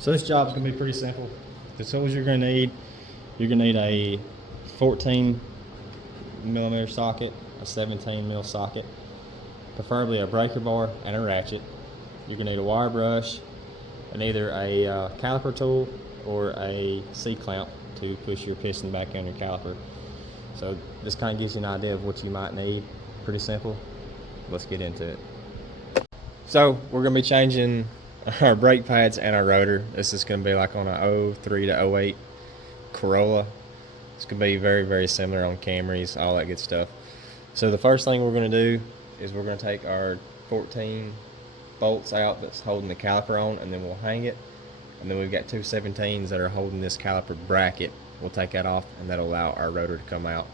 So this job's gonna be pretty simple. The tools you're gonna need a 14mm socket, a 17mm socket, preferably a breaker bar and a ratchet. You're gonna need a wire brush and either a caliper tool or a C-clamp to push your piston back on your caliper. So this kind of gives you an idea of what you might need. Pretty simple. Let's get into it. So we're gonna be changing our brake pads and our rotor. This is gonna be like on a 03 to 08 Corolla. It's gonna be very, very similar on Camrys, all that good stuff. So the first thing we're gonna do is we're gonna take our 14 bolts out that's holding the caliper on, and then we'll hang it. And then we've got two 17s that are holding this caliper bracket. We'll take that off, and that'll allow our rotor to come out.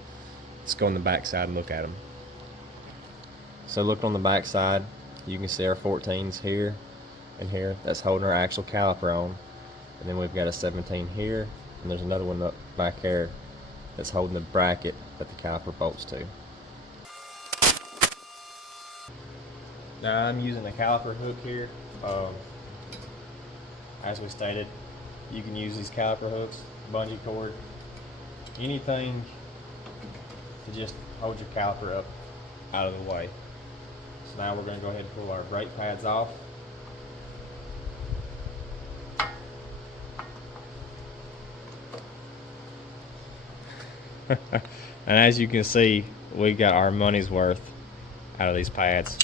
Let's go on the back side and look at them. So look on the back side, you can see our 14s here and here. That's holding our actual caliper on. And then we've got a 17 here, and there's another one up back here that's holding the bracket that the caliper bolts to. Now I'm using a caliper hook here. As we stated, you can use these caliper hooks, bungee cord, anything to just hold your caliper up out of the way. So now we're going to go ahead and pull our brake pads off. And as you can see, we got our money's worth out of these pads.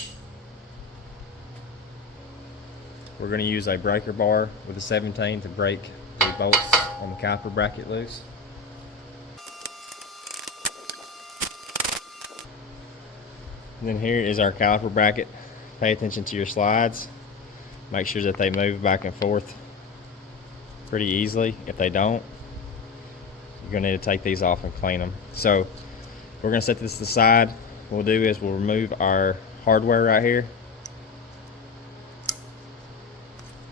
We're going to use a breaker bar with a 17 to break the bolts on the caliper bracket loose. And then here is our caliper bracket. Pay attention to your slides. Make sure that they move back and forth pretty easily. If they don't, you're going to need to take these off and clean them. So we're going to set this to the side. What we'll do is we'll remove our hardware right here,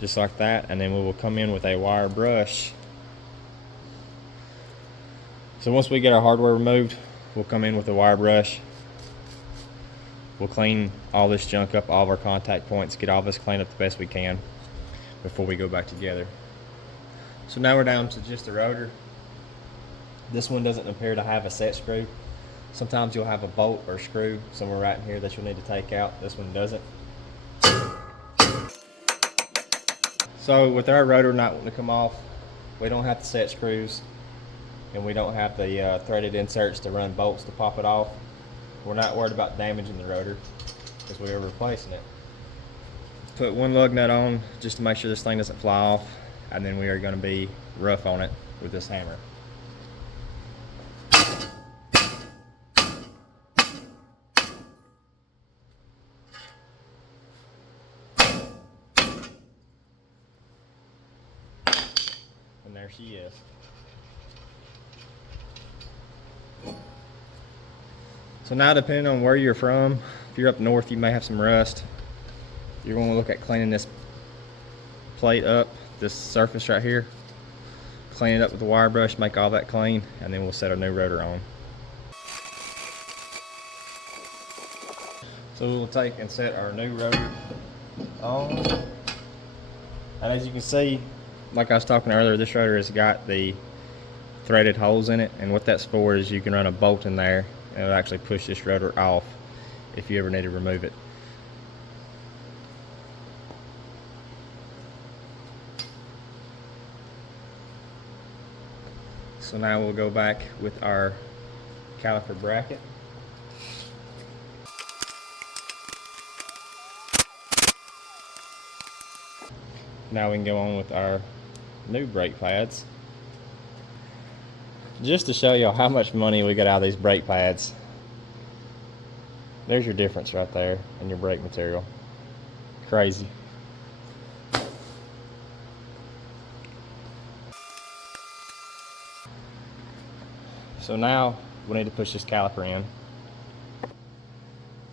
just like that, and then we will come in with a wire brush. So once we get our hardware removed, we'll come in with a wire brush. We'll clean all this junk up, all of our contact points, get all this cleaned up the best we can before we go back together. So now we're down to just the rotor. This one doesn't appear to have a set screw. Sometimes you'll have a bolt or screw somewhere right in here that you'll need to take out. This one doesn't. So with our rotor not wanting to come off, we don't have the set screws, and we don't have the threaded inserts to run bolts to pop it off. We're not worried about damaging the rotor because we are replacing it. Put one lug nut on just to make sure this thing doesn't fly off, and then we are going to be rough on it with this hammer. And there she is. So now, depending on where you're from, if you're up north, you may have some rust. You're going to look at cleaning this plate up, this surface right here. Clean it up with a wire brush, make all that clean, and then we'll set our new rotor on. So we'll take and set our new rotor on. And as you can see, like I was talking earlier, this rotor has got the threaded holes in it, and what that's for is you can run a bolt in there and it'll actually push this rotor off if you ever need to remove it. So now we'll go back with our caliper bracket. Now we can go on with our new brake pads. Just to show you how much money we got out of these brake pads. There's your difference right there in your brake material. Crazy. So now we need to push this caliper in.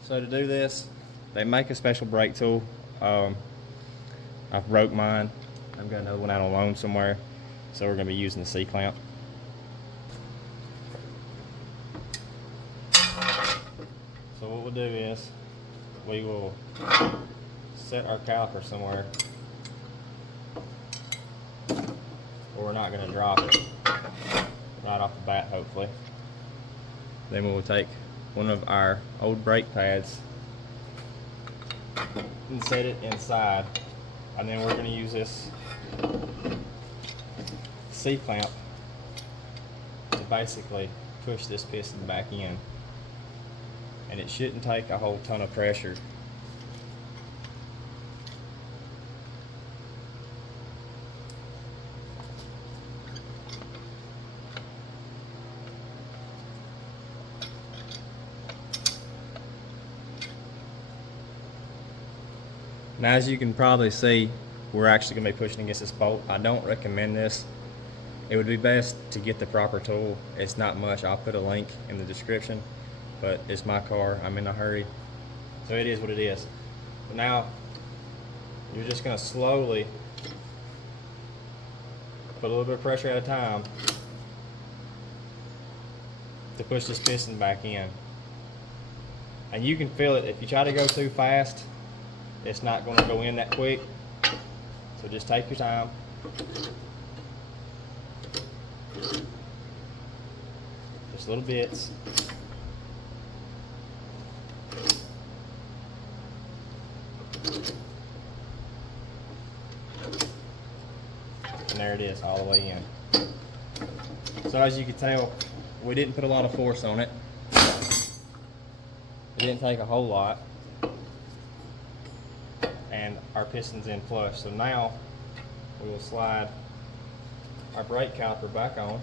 So to do this, they make a special brake tool. I've broke mine. I've got another one out on loan somewhere. So we're going to be using the C-clamp. So what we'll do is we will set our caliper somewhere or we're not going to drop it right off the bat, hopefully. Then we will take one of our old brake pads and set it inside, and then we're going to use this C-clamp to basically push this piston back in, and it shouldn't take a whole ton of pressure. Now, as you can probably see, we're actually going to be pushing against this bolt. I don't recommend this. It would be best to get the proper tool. It's not much. I'll put a link in the description, but it's my car. I'm in a hurry, so it is what it is. But now, you're just going to slowly put a little bit of pressure at a time to push this piston back in. And you can feel it. If you try to go too fast, it's not going to go in that quick, so just take your time. Just little bits. And there it is, all the way in. So as you can tell, we didn't put a lot of force on it. It didn't take a whole lot. And our piston's in flush. So now we will slide our brake caliper back on,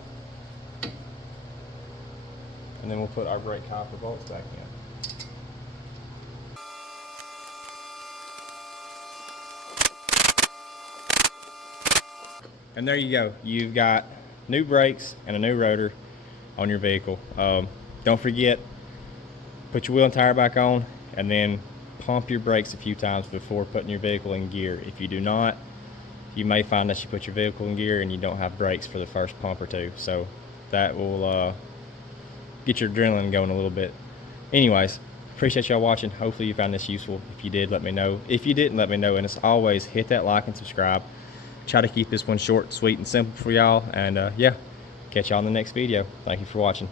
and then we'll put our brake caliper bolts back in. And there you go. You've got new brakes and a new rotor on your vehicle. Don't forget, put your wheel and tire back on, and then pump your brakes a few times before putting your vehicle in gear. If you do not, you may find that you put your vehicle in gear and you don't have brakes for the first pump or two. So that will get your adrenaline going a little bit. Anyways, appreciate y'all watching. Hopefully you found this useful. If you did, let me know. If you didn't, let me know. And as always, hit that like and subscribe. Try to keep this one short, sweet, and simple for y'all. And yeah, catch y'all in the next video. Thank you for watching.